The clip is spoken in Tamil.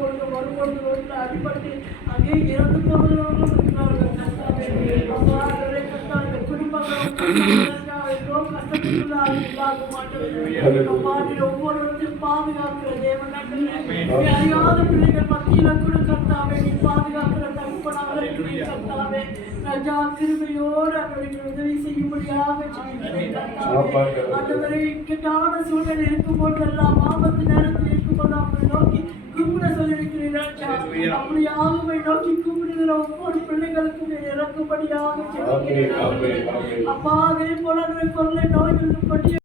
இப்பொழுது வரும்பொழுது ரோட்டில் அடிபட்டு அங்கே இறந்து போகிறவர்களும் இருக்கிறார்கள் கர்த்தாவே. அப்பா ஆண்டவரே கர்த்தாவே, இந்த குடும்பங்களும் கஷ்டத்துக்குள்ளாக இல்லாத மாட்டவர்கள் அப்பா நீர் ஒவ்வொருவரையும் பாதுகாக்கிற தேவன் ஆண்டவரே. அறியாத பிள்ளைகள் மத்தியில கூட கர்த்தாவே நீ பாதுகாக்கிற தகப்பனாக இருக்கிறீர் கர்த்தாவே. ராஜா கிருபையோடு அவர்களுக்கு உதவி செய்யும்படியாக செய்கிறேன் கர்த்தாவே. ஆண்டவரே இக்கட்டான சூழ்நிலை இருக்கும் போதெல்லாம் ஆபத்து நேரத்தில் இருக்கும்போது அவரை நோக்கி கூப்பிட சொல்லியிருக்கிறீர் ராஜா. அப்படியாக நோக்கி கூப்பிடுகிற ஒவ்வொரு பிள்ளைகளுக்கும் இறக்கும்படியாக செய்கிறேன் அப்பா. அதே போல கொள்ளை நோய்கள் கொடிய